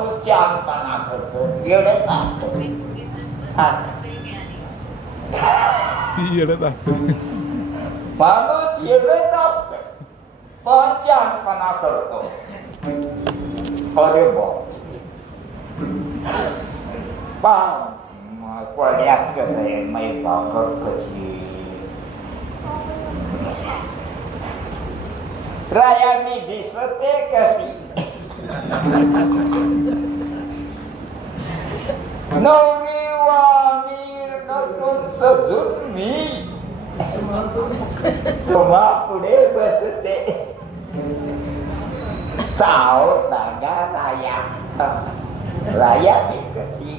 माणूस चांगपणा करतो येडच असतो येडच असतो माणूस येडच असतो पण चांगपणा करतो अरे बा कोड्यास कसं आहे मै भाकर कशी रायानी दिसते कशी नवरी वाणीर नटून सजून मी तुम्हा पुढे बसते चाव जागा राया रायाने कशी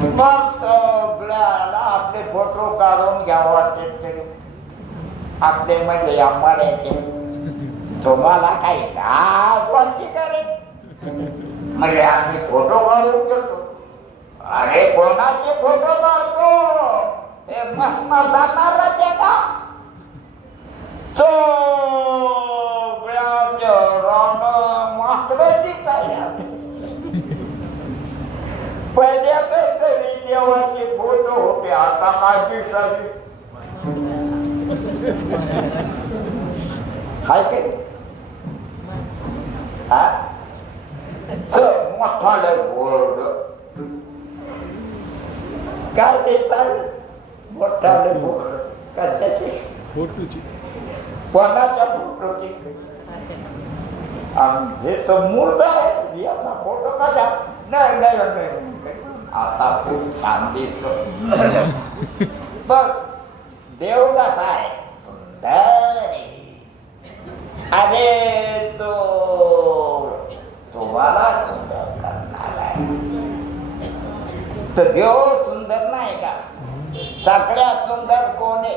मग सगळ्याला आपले फोटो काढून घ्यावा आपले म्हणजे आंबाड्याचे तुम्हाला काही कोणती करेल म्हणजे आम्ही फोटो काढून घेतो अरे कोणाचे फोटो काढतो हे मस्त जाणारच आहे का सगळ्याचं रान माकडं दिसायला पहिल्या तरी देवाचे फोटो होते आता काय दिसायचे हाय काय मोठाले बोर्ड काय देतात मोठाले बोर्ड कशाचे फोटोची कोणाच्या फोटोची हे तर मूर्त आहे याचा फोटो काढा नाही आता खूप छान दिसतो बघ देव कसा आहे सुंदर अरे तो तुम्हाला सुंदर करणार आहे तर देव सुंदर नाही का सगळ्यात सुंदर कोण आहे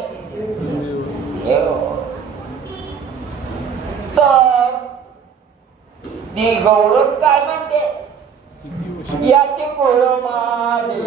देव तर ती गौरव काय म्हणते याचे कोळमाने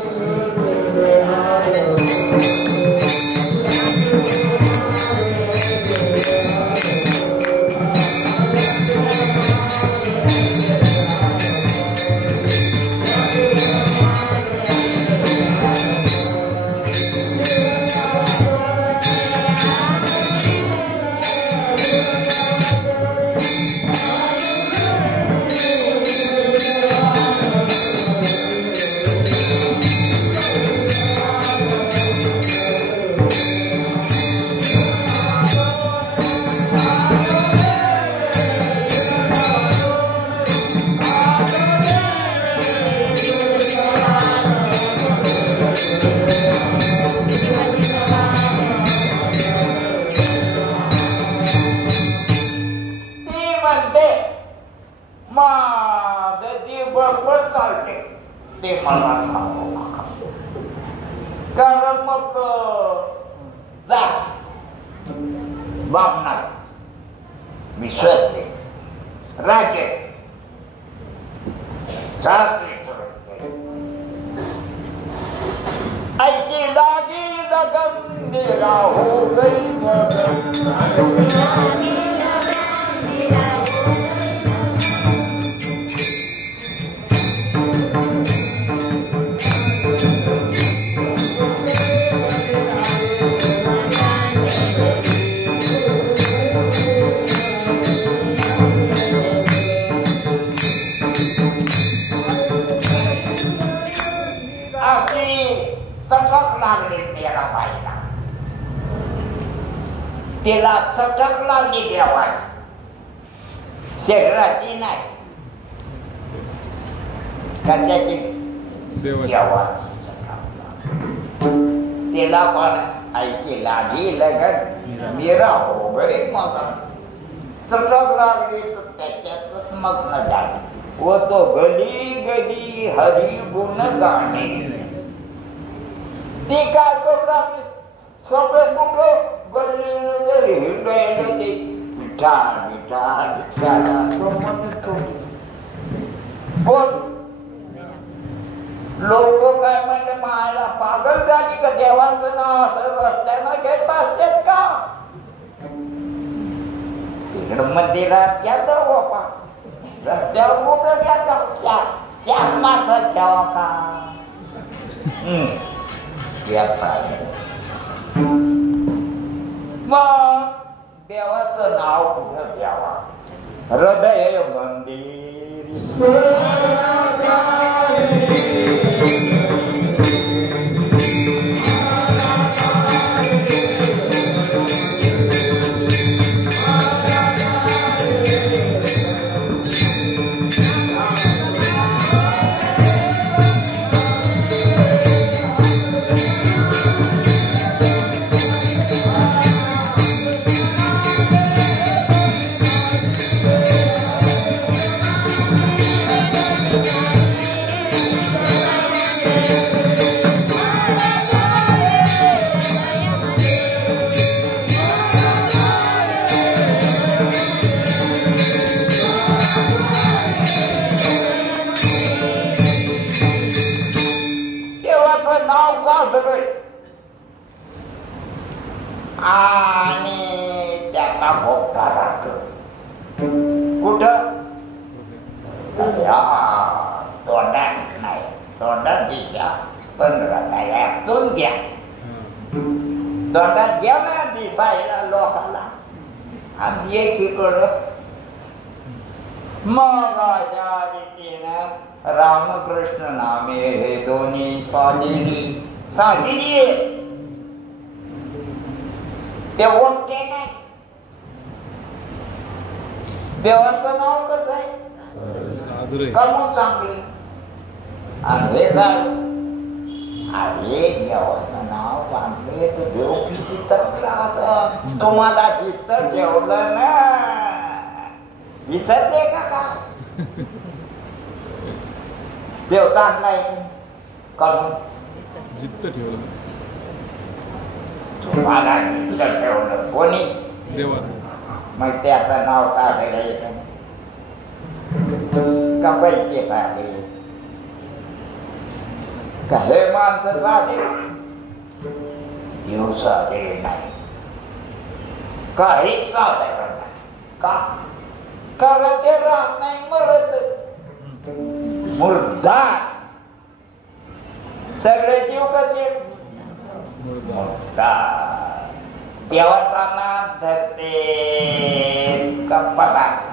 कारण मग जा बापणार विसरले राजे ऐसी लागी लगन मेरा हो गई तिला चटक लागली देवाला शरीराची नाही कशाची देवाची तिला पण ऐशी लागली लगन मेरा हो गई मगन चटक लागली तर त्याच्यातच मग्न झाली व तो गली गली हरी गुण गाणे ती काय करू लागली सगळे कुठं गल्ली हिंडायला ते विठाल विठाल विठाल असं म्हणत होते लोक काय म्हणले मायला पागल झाली का देवाचं नाव असं रस्त्यानं घेत असतात का तिकडं मंदिरात घ्या बापा रस्त्यावर मोठं घ्या त्या माणसात घ्यावा का मग देवाचं नाव कुठं द्यावा हृदय मंदिर आणि त्याचा भोगता राहतो कुठं तोंडात नाही तोंडात घ्या पण हृदयातून घ्या तोंडात घ्या ना दिसायला लोकांना आणि एकीकडं मग अशा रीतीनं रामकृष्ण नामे हे दोन्ही साधिली ते ओळखते नाही देवाचं नाव कसं आहे कमून चांगली आणि हे काय अरे देवाचं नाव चांगले तर देव किती चांगला होता तुम्हाला चित्त ठेवलं ना विसरले का देव चांगला आहे कमून चित्त ठेवलं तुम्हाला चित्त ठेवलं कोणी देवा मग त्याचं नाव साधे का पैसे साधे का हे माणसं साधे जीव साधे नाही काहीच साधारण नाही का कारण ते राहत नाही मरत मुर्दा सगळे जीव कसे मुर्दा देवाचा नाम धरते पदार्थ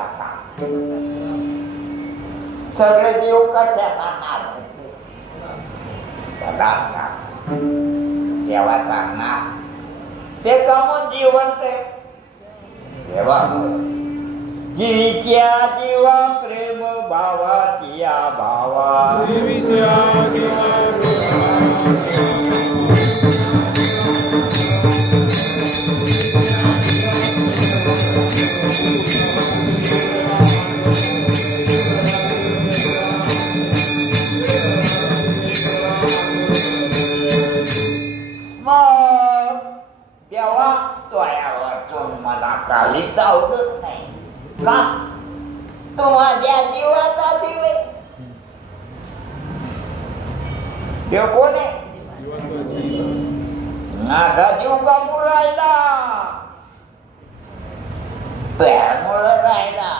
सगळे देव कशाचा नाम धरते पदार्थ देवाचा नाम ते कामून जिवंत देवा जीवीच्या जीवा प्रेम भावाच्या भावा जीवीच्या मग देवा तोयावर मला काहीच आवडत नाही का तो माझ्या जीवाचा दिवे देव कोण आहे माझा जीव कामून राहिला त्यामुळं राहिला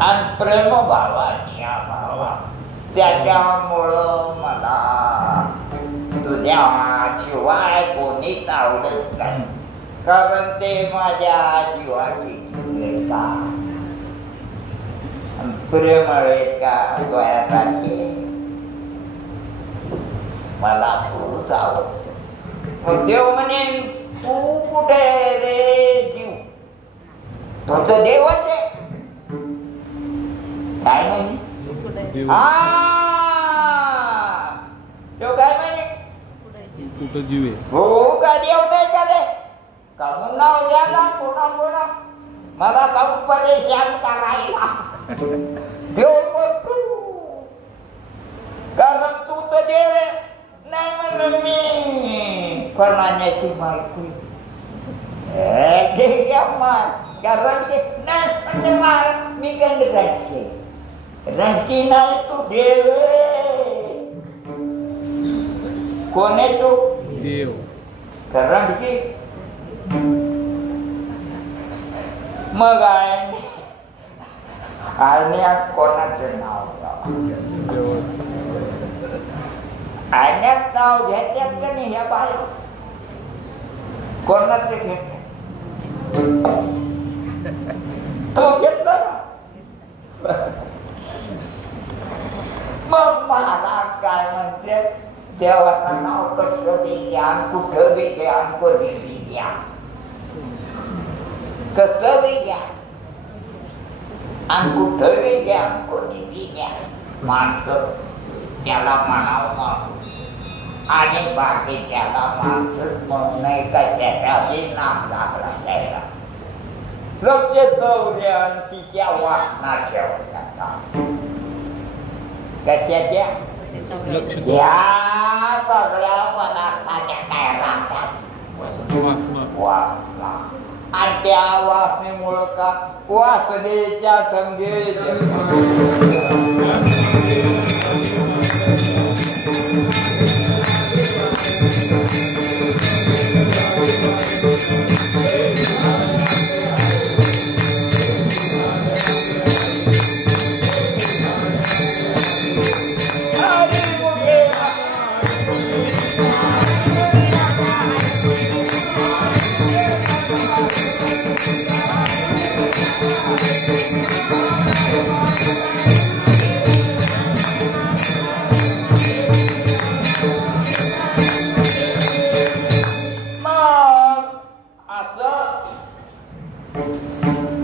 आणि प्रेम भावाची भावा त्याच्यामुळं मला तुझ्या शिवाय कोणीच आवडत नाही कारण ते माझ्या जीवाची का प्रेम का द्वयासारखे मला तूच आवडतो मग देव म्हणे तू कुठे रे जीव तो तर देवच आहे काय म्हणे तो काय म्हणे कुठं जीव आहे हो का देव नाही का रे कामून नाव द्या ना कोणा मला कामून परेशान करायला देव म्हणतो कारण तू तर देव नाही म्हणलं मी फरमान्याची माहिती कारण ते नाही म्हणजे मी गंड राजकीय रणकी नाही तू देव कोण आहे तू देव कारण की मग आहे आण्यात कोणाचं नाव घ्यावं? देवाचं. आण्यात नाव घ्यायच्यात का नाही ह्या बाया? कोणाचं घेत तो घेतला ना. मग महाराज काय म्हणते, देवाचं नाव कसं बी घ्या, कुठं बी घ्या, कोणी बी घ्या, कसं बी घ्या आणि कुठं बी घ्या, कोणी बी घ्या, माणसं त्याला म्हणावं आणि बाकी त्याला माणसं म्हणून नाही, कशाचा बी नाम लागला त्याला. लक्ष चौऱ्यांच्या वासना ठेवण्याचा. कशाच्या? लक्ष या सगळ्या पदार्थाच्या काय राहतात? वासना. वासना. आणि त्या वासनेमुळं का वासनेच्या संगे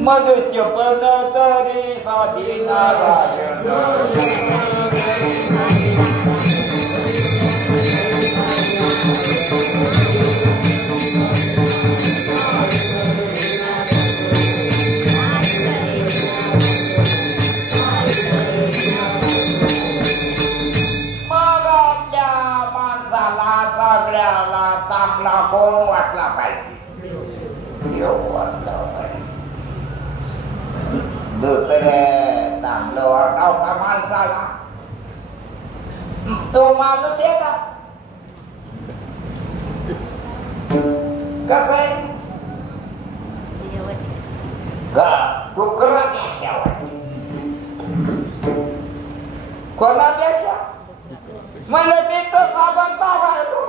मनुष्य पण तरी साधी नारायण. मग आपल्या माणसाला सगळ्याला चांगला कोण वाटला पाहिजे? देव वाटला पाहिजे. दुसरे चांगलं वाटाव का माणसाला? तो माणूस आहे का? कसं आहे का? डुकरापेक्षा वाटते. कोणापेक्षा? म्हणजे मी तर साबण लावायलो,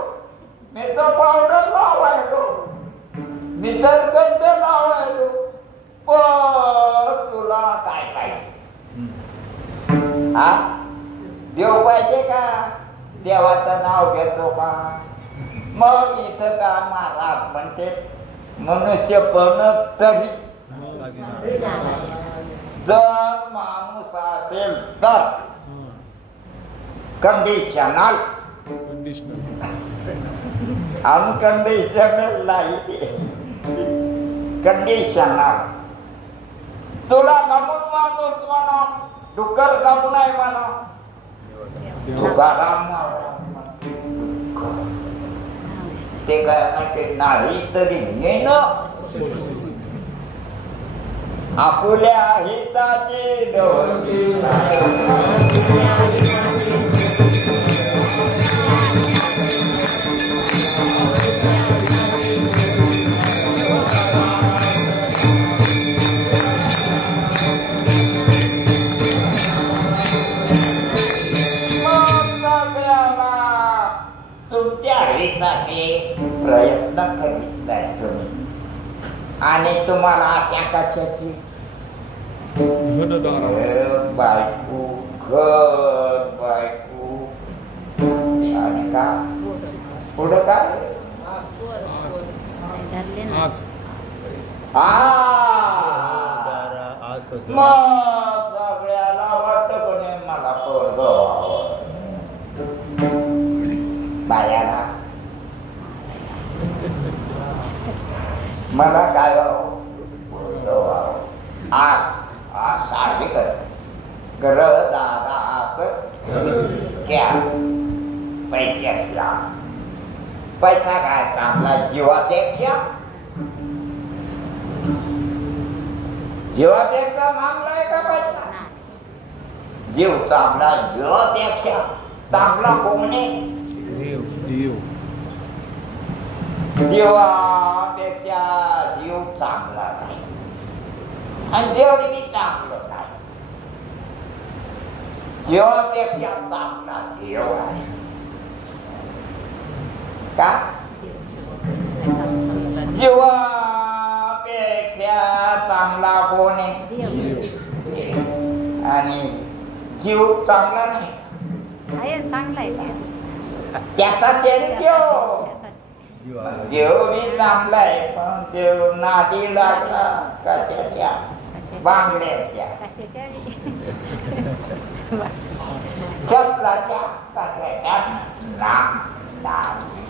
मी तर पावडर लावायलो, मी तर गंध लावायलो, पण तुला काय पाहिजे? हा? देव पाहिजे का? देवाचं नाव घेतो का? मग इथं का महाराज म्हणते मनुष्य पण तरी जर माणूस असेल तर कंडिशनल. अनकंडिशनल नाही, कंडिशनल. तुला गमून माणूस म्हणा, डुक्कर गमू नाही म्हणा. तुकाराम ते काय म्हणते, नाही तरी नेणं आपुल्या हिताचे डोके. तुमच्या हिताचे प्रयत्न करीत नाही तुम्ही, आणि तुम्हाला अशा कशाची? बायको, घर, बायको आणि का पुढं काय? मग सगळ्याला वाटत कोणी मला पोरग व्हावं, बायाला मला काय व्हावं, पोरग व्हावं. आज साहजिक ग्रह दादा असं क्या पैशाचा पैसा काय चांगला जीवापेक्षा? जीवापेक्षा मामला आहे का पैसा? जीव चांगला जीवापेक्षा चांगला कोणी? जीवापेक्षा जीव चांगला नाही, आणि जेवढी बी चांगलं नाही. जीवापेक्षा चांगला देव आहे का? जीवापेक्षा चांगला कोण आहे? आणि जीव चांगला नाही, चांगला आहे त्याचा देव बी चांगला आहे, पण देव नादी लागला कशाच्या? बांगड्याच्या चपलाच्या कशाच्या?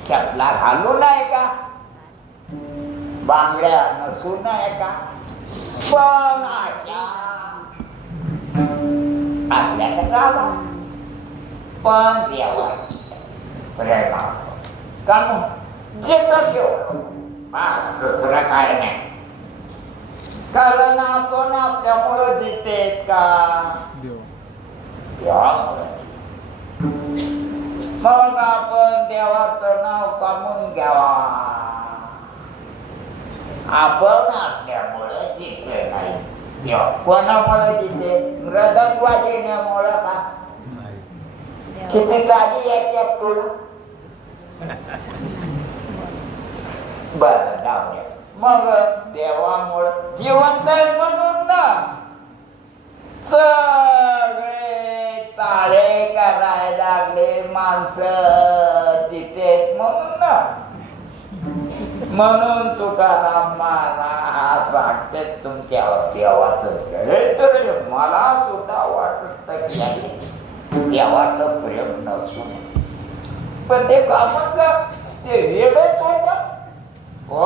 चपला घालू नाही का? बांगड्या नसू नाही का? पण आपल्याला गावा पण देवा प्रेमा का जिथं ठेवलं दुसरं काय नाही. कारण आपण आपल्यामुळं देतेत का? देवामुळं. मग आपण देवाचं नाव कमवून घ्यावा. आपण आपल्यामुळं जिथे नाही, देवा कोणामुळे जिथे? मृदंग वाजवण्यामुळं का? किती गाडी याच्यात तुला? बरं जाऊ द्या. मग देवामुळं जिवंत आहे म्हणून ना सगळे ताळे करायला लागले माणसं तिथे म्हणून ना. म्हणून तुकाराम महाराज वाटते तुमच्यावर देवाचं हे तर मला सुद्धा वाटत की देवाचं प्रेम नसून, पण ते कामच का ते वेगळंच होत. हो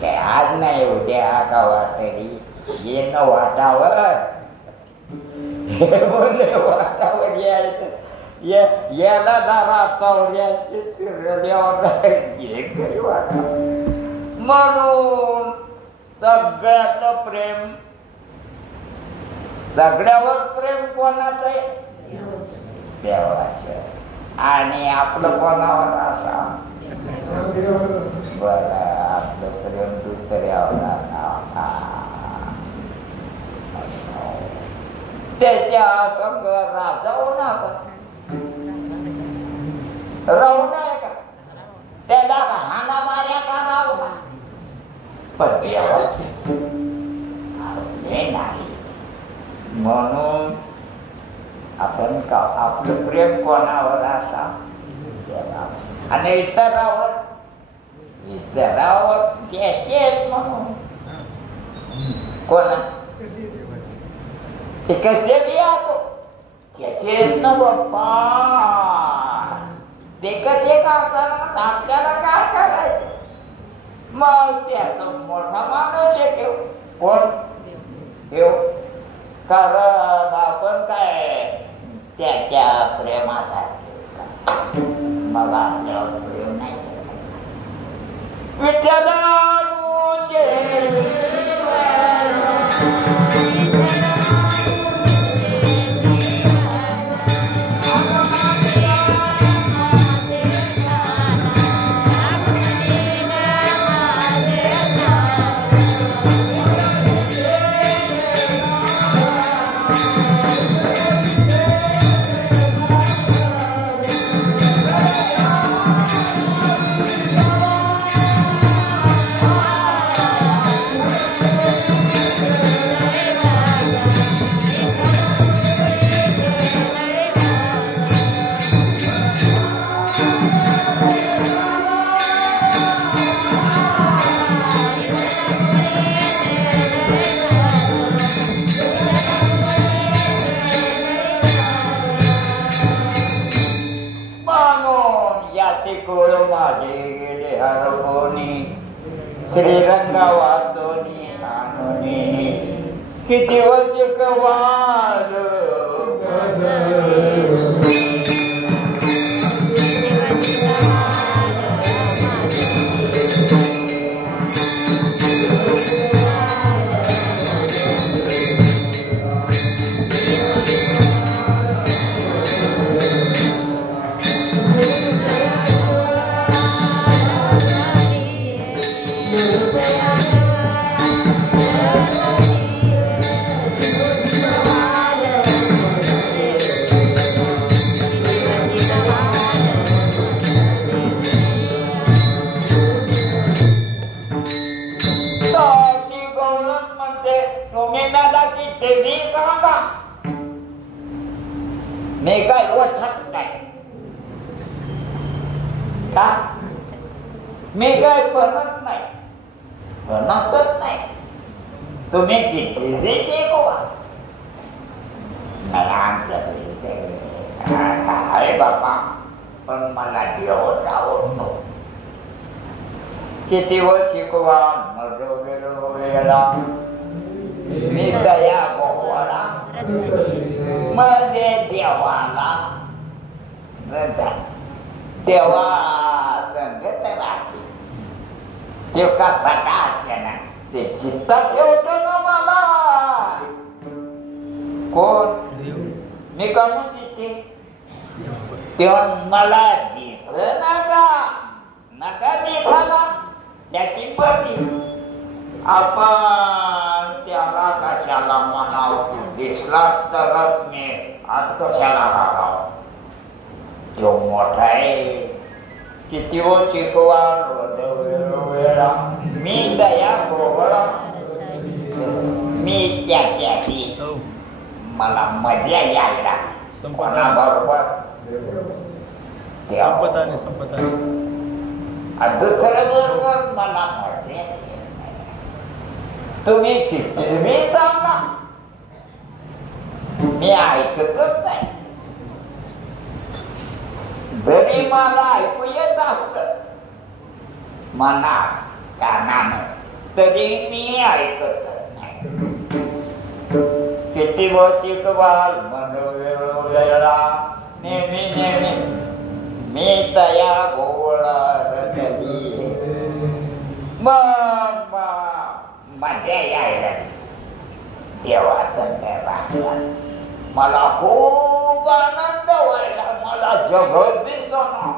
ते आज नाही उद्या गावा तरी येणं वाटावर बोलले वाटावर यायचं याला जरा चौऱ्याचे फिरल्यावर घरी वाटा. म्हणून सगळ्याचं प्रेम सगळ्यावर प्रेम कोणाचं आहे? देवाचं. आणि आपलं कोणावर असा? बरं आपलं प्रेम दुसऱ्यावर असा. त्याच्या संग राजाऊ नका राहू नये का? त्याला हाना मार्या करावं का? पण देवाचे नाही. म्हणून आपण का आपलं प्रेम कोणावर असा? आणि इतरावर त्याचे म्हणून कोणा ते कसे बी असो त्याचे न बाप्पा ते कसे का असणार आपल्याला काय करायचं? मग त्याचा मोठा माणूस आहे ठेव कोण ठेव. कारण आपण काय त्याच्या प्रेमासाठी मग आपल्यावर प्रेम नाही. विठ्ठला श्रीरंगा वाचोनी आणोनी किती वचक वाद Yeah. म्हणते तुम्ही मला की ते सांगा मी काय ओळखत नाही का मी काय बनत नाही बनतच नाही तुम्ही किती शिकवा आहे बाबा पण मला देवच आवडतो किती व शिकवा वेळा मी दया गोवाला मध्ये देवाला देवा संगत राहते ते कसा का असते ना ते चित्ता ठेवतो ना मला कोण मी का म्हणते तेव्हा मला दिसत नका दिसाना त्याची पती आपण त्याला कशाला म्हणाव दिसला तरच मी आज कशाला राहाव तो मोठा आहे किती व शिकवा वेळा मी दया गोवळा मी त्याच्याशी मला मजा यायला कोणाबरोबर दुसरं बरोबर मला मजा तुम्ही किती सांगा मी ऐकतच नाही जरी मला ऐकू येत असत मनात कानानं तरी मी ऐकत नाही किती व शिकवाल मनोवेळा नेहमी नेहमी मी तया गोळा रचली मग मजा यायला देवा संध्याकाळ मला खूप आनंद व्हायला मला जगत दिसना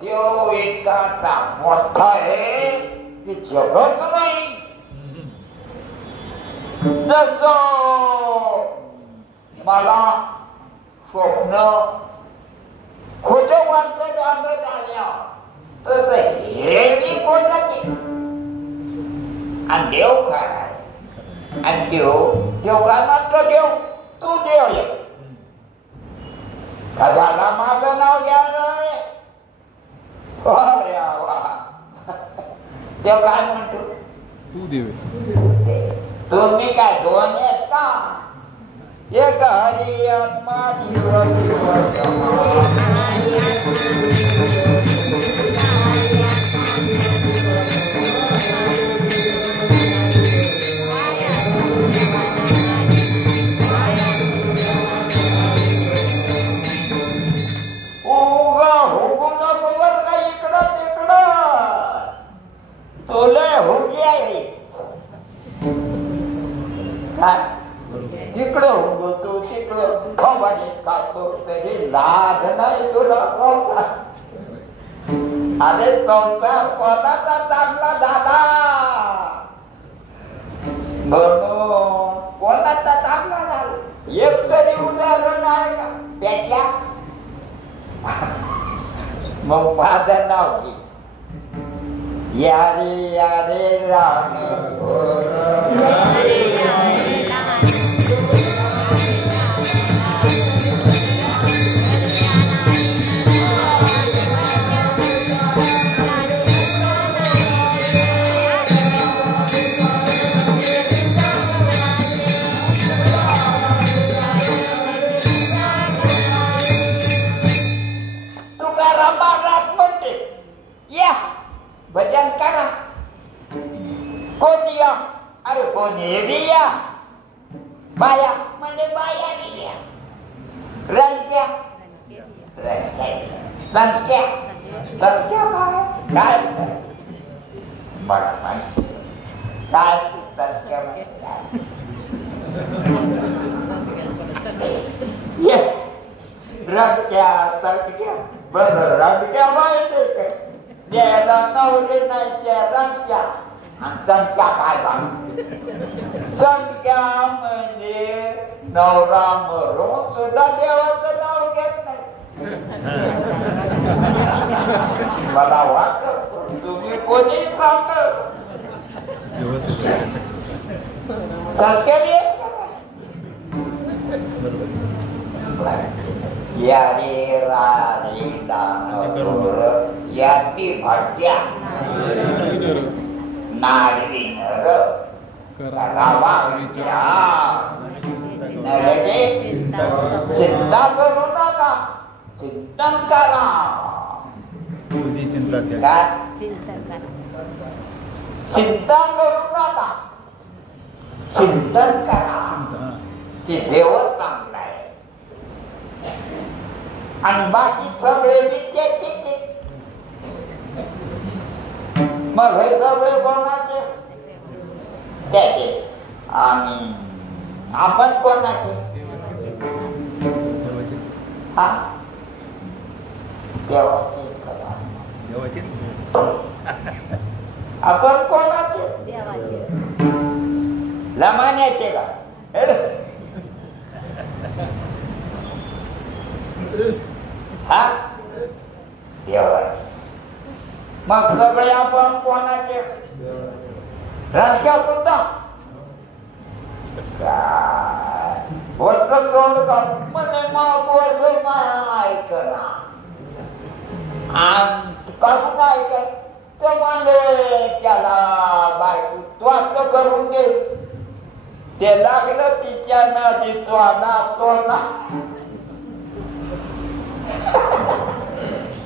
देव इतका मोठा आहे की जगत नाही तस मला स्वप्न खोट वाटत जागत आल्या तस हे मी खोटाचे आणि देव खरा आणि देव काय म्हणतो देव तू देव ये कशाला माझं नाव घ्यायला देव काय म्हणतो तू देव तुम्ही काय दोन आहेत का एक हरी आत्मा तिकडं होतो तिकडं खवानी खातो तरी लाग नाही तुला अरे संसार कोणाचा चांगला झाला म्हणून कोणाचा चांगला झाला एक तरी उदाहरण आहे का त्याच्या मग माझं नाव घे यारे यारे राणे भजन करा कोण या अरे कोण या बाया म्हणजे बाया या रंक्या संख्या संख्या काय बघा माहिती काय संख्या रंक्या संख्या बरं रंक्या माहिती काय द्यायला नवले नाही त्या रंक्या आणि संख्या काय बाबा संख्या म्हणजे नवरा मरून सुद्धा देवाचं नाव घेत नाही मला वाटत तुम्ही कोणी सांगत संस्कार यारे रारे दानवर याती भाट्या नारी नर करावा विचार नरके चिंता करू नका चिंतन करा चिंता करू नका चिंतन करा की देव चांगला आहे आणि बाकी सगळे विद्याचे मग हे सगळे कोणाचे त्याचे आणि आपण कोणाचे हा देवाचे आपण कोणाचे लमान्याचे का हा देवाचे मग सगळे आपण कोणाचे रडक्या सुद्धा तोंड म्हणे वर्ग ऐकना करून ऐकत तर म्हणे त्याला बायको त्वास्त करून दे ते लागलं तिच्या नादी त्वाना तोंडा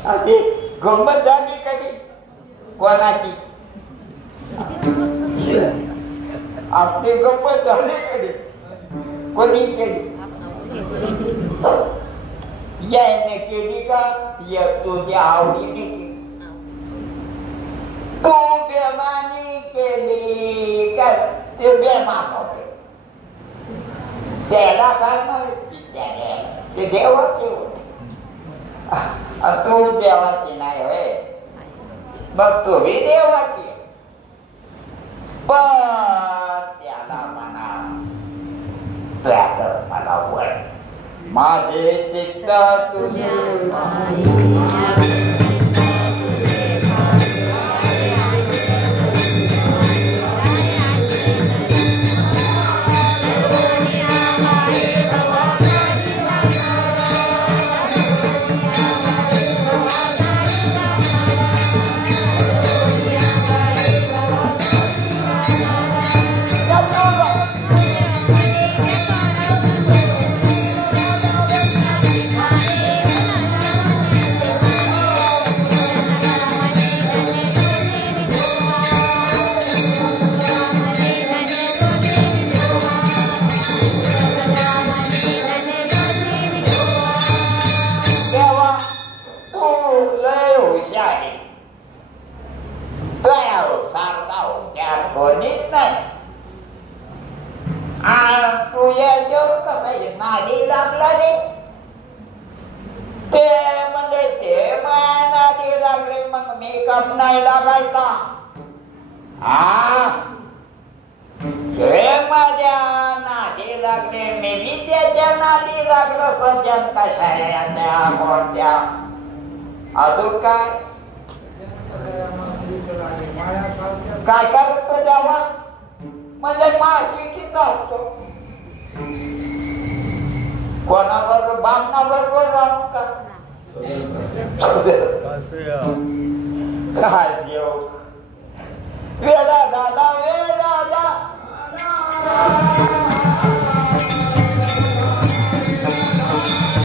अशी गंमत झाली कधी कोणाची आपली गंमत झाली कधी कोणी केली याने केली का या तुझ्या आवडीने केली तू बेमानी केली का ते बेमान होते त्याला काय माहिती ते देवाचे होते तू देवाची नाही होय मग तुम्ही देवाची पण त्याला म्हणा त्याकडे मला वळ माझे चित्त तुझे नाडी लागला रे ते म्हणजे ते नाडी लागले मग मेकअप नाही लागायचा ते माझ्या नाडी लागले मी त्याच्या नाडी लागलं सज्जन कशा त्या कोणत्या अजून काय काय करतो जेव्हा म्हणजे माशी किती असतो कोणाबरोबर बामणाबरोबर राहून का काय देव वेडा दादा वेडा दादा